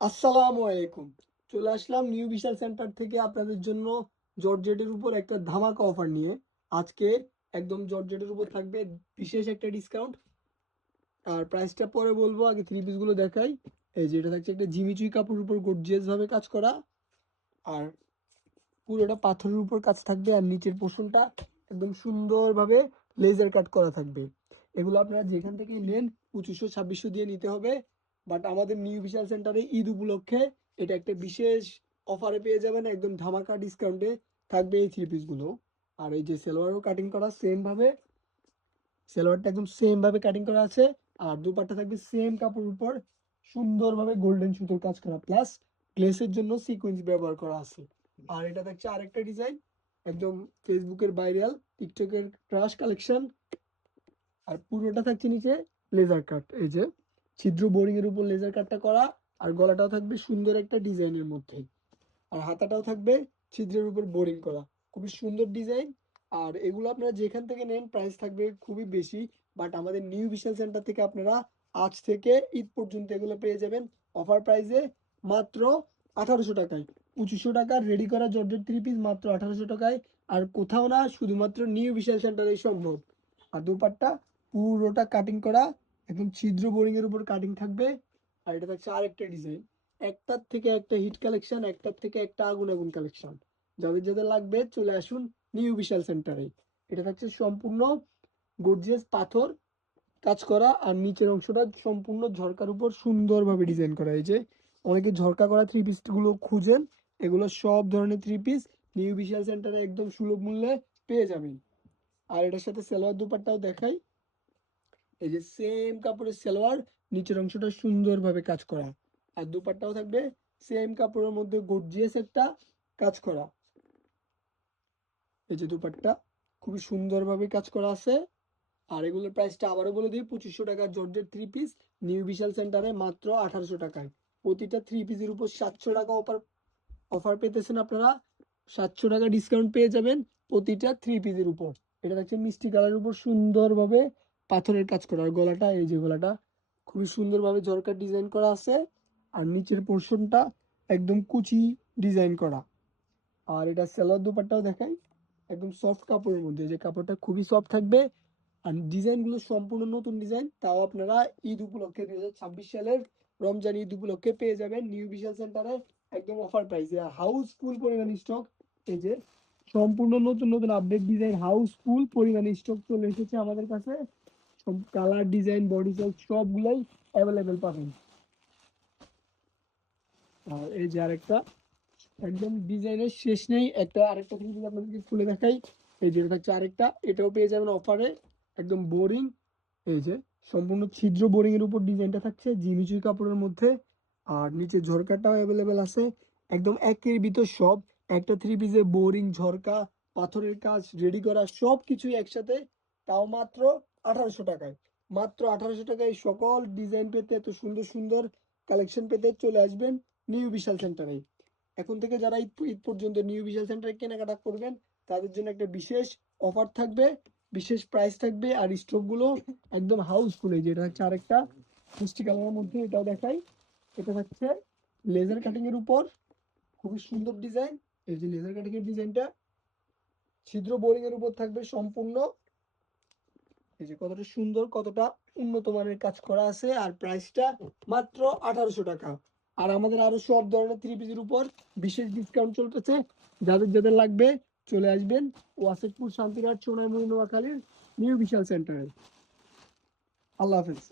আসসালামু আলাইকুম। চলে আসলাম নিউ বিশাল সেন্টার থেকে আপনাদের জন্য জর্জেটের উপর একটা ধামাকা অফার নিয়ে। আজকে একদম জর্জেটের উপর থাকবে বিশেষ একটা ডিসকাউন্ট। আর প্রাইসটা পরে বলবো, আগে থ্রি পিসগুলো দেখাই। এই যে এটা থাকছে একটা জিমিচুই কাপড়ের উপর গর্জিয়াস ভাবে কাজ করা, আর পুরোটা পাথরের উপর কাজ থাকবে, আর নিচের পোর্শনটা একদম সুন্দরভাবে লেজার কাট করা থাকবে। এগুলো আপনারা যেখান থেকে নেন 2500-2600 দিয়ে নিতে হবে। বাট আমাদের নিউ বিশাল সেন্টারে ঈদ উপলক্ষে এটা একটা বিশেষ অফারে পেয়ে যাবেন, একদম ধামাকা ডিসকাউন্টে থাকবে এই থ্রি পিসগুলো। আর এই যে সালোয়ারও কাটিং করা সেম ভাবে, সালোয়ারটা একদম সেম ভাবে কাটিং করা আছে। আর দুপাট্টা থাকবে সেম কাপড়ের উপর সুন্দরভাবে গোল্ডেন সুতোর কাজ করা, প্লাস গ্লেসের জন্য সিকোয়েন্স ব্যবহার করা আছে। আর এটা থাকছে আরেকটা ডিজাইন, একদম ফেসবুকের ভাইরাল, টিকটকের ক্রাশ কালেকশন। আর পুরোটা থাকছে নিচে লেজার কাট, এই যে ছিদ্র বোরিং এর উপর লেজার কাটটা করা। আর গলাটাও থাকবে সুন্দর একটা ডিজাইনের মধ্যে, আর হাতাটাও থাকবে ছিদ্রের উপর বোরিং করা, খুবই সুন্দর ডিজাইন। আর এগুলো আপনারা যেখান থেকে নেন প্রাইস থাকবে খুবই বেশি, বাট আমাদের নিউ বিশাল সেন্টার থেকে আপনারা আজ থেকে ঈদ পর্যন্ত এগুলো পেয়ে যাবেন অফার প্রাইসে, মাত্র 1800 টাকায়। 2500 টাকার রেডি করা জর্জেট থ্রি পিস মাত্র 1800 টাকায়। আর কোথাও না, শুধুমাত্র নিউ বিশাল সেন্টারে সম্ভব। আর দুপাট্টা পুরোটা কাটিং করা, একদম ছিদ্র বোরিং এর উপর কাটিং থাকবে। আর এটা থাকছে আরেকটা ডিজাইন, একটার থেকে একটা হিট কালেকশন, একটার থেকে একটা আগুন আগুন কালেকশন। যাদের যাদের লাগবে চলে আসুন নিউ বিশাল সেন্টারে। এটা থাকছে সম্পূর্ণ গর্জিয়াস পাথর কাজ করা, আর নিচের অংশটা সম্পূর্ণ ঝরকার উপর সুন্দরভাবে ডিজাইন করা। এই যে অনেকে ঝরকা করা থ্রি পিস গুলো খুঁজেন, এগুলো সব ধরনের থ্রি পিস নিউ বিশাল সেন্টারে একদম সুলভ মূল্যে পেয়ে যাবেন। আর এটার সাথে সালোয়ার দুপাট্টাও দেখাই। এই যে সেম কাপড়ের সালোয়ার, নিচের অংশটা সুন্দরভাবে কাজ করা। আর দুপাট্টাও থাকবে সেম কাপড়ের মধ্যে গর্জিয়াস একটা কাজ করা। এই যে দুপাট্টা খুবই সুন্দরভাবে কাজ করা আছে। আর এগুলোর প্রাইসটা আবারও বলে দিই, 2500 টাকা জর্জেট থ্রি পিস নিউ বিশাল সেন্টারে মাত্র 1800 টাকায়। প্রতিটা থ্রি পিসের উপর 700 টাকা অফার অফার পেতেছেন আপনারা। 700 টাকা ডিসকাউন্ট পেয়ে যাবেন প্রতিটা থ্রি পিসের উপর। এটা থাকছে মিষ্টি কালারের উপর সুন্দরভাবে পাথরের কাজ করা। আর গলাটা, এই যে গলাটা খুবই সুন্দরভাবে ঝরকার ডিজাইন করা আছে। আর নিচের পোর্শনটা একদম কুচি ডিজাইন করা। আর এটা সালোয়ার দুপাট্টাও দেখাই, একদম সফট কাপড়ের মধ্যে, যে কাপড়টা খুবই সফট থাকবে। আর ডিজাইনগুলো সম্পূর্ণ নতুন ডিজাইন, তাও আপনারা ঈদ উপলক্ষে 2026 সালের রমজান ঈদ উপলক্ষে পেয়ে যাবেন নিউ বিশাল সেন্টারে একদম অফার প্রাইসে, হাউসফুল পরিমাণ স্টক। এই যে সম্পূর্ণ নতুন নতুন আপডেট ডিজাইন, হাউসফুল পরিমাণ স্টক চলে এসেছে আমাদের কাছে। সব কালার, ডিজাইন, বডি সাইজ সবগুলাই অ্যাভেলেবেল পাবেন। আর এই যে আরেকটা, একদম ডিজাইনের শেষ নেই, একটা আরেকটা থেকে যদি আপনাদেরকে খুলে দেখাই। এই যেটা থাকছে আরেকটা, এটাও পেয়ে যাবেন অফারে, একদম বোরিং। এই যে সম্পূর্ণ ছিদ্র বোরিং এর উপর ডিজাইনটা থাকছে জিমিচুই কাপড়ের মধ্যে। আর নিচে ঝরকাটাও অ্যাভেলেবেল আছে, একদম একের ভিতর সব। একটা থ্রি পিসে বোরিং, ঝরকা, পাথরের কাজ, রেডি করা সব কিছুই একসাথে, তাও মাত্র 1800 টাকায়। মাত্র 1800 টাকায় সকল ডিজাইন পেতে, এত সুন্দর সুন্দর কালেকশন পেতে চলে আসবেন নিউ বিশাল সেন্টারে। এখন থেকে যারা ঈদ ঈদ পর্যন্ত নিউ বিশাল সেন্টারে কেনাকাটা করবেন তাদের জন্য একটা বিশেষ অফার থাকবে, বিশেষ প্রাইস থাকবে। আর স্টকগুলো একদম হাউসফুল। এই যেটা হচ্ছে আরেকটা মিষ্টি কালারের মধ্যে, এটাও দেখাই। এটা হচ্ছে লেজার কাটিং এর উপর খুবই সুন্দর ডিজাইন। এই যে লেজার কাটিং এর ডিজাইনটা ছিদ্র বোরিং এর উপর থাকবে সম্পূর্ণ। এই যে কতটা সুন্দর, কতটা উন্নত মানের কাজ করা আছে। আর প্রাইসটা মাত্র 1800 টাকা। আর আমাদের আরো সব ধরনের থ্রি পিসের উপর বিশেষ ডিসকাউন্ট চলতেছে। যাদের যাদের লাগবে চলে আসবেন ওয়াসেকপুর, শান্তিরহাট, সোনাইমুড়ি, নোয়াখালীর নিউ বিশাল সেন্টারে। আল্লাহ হাফেজ।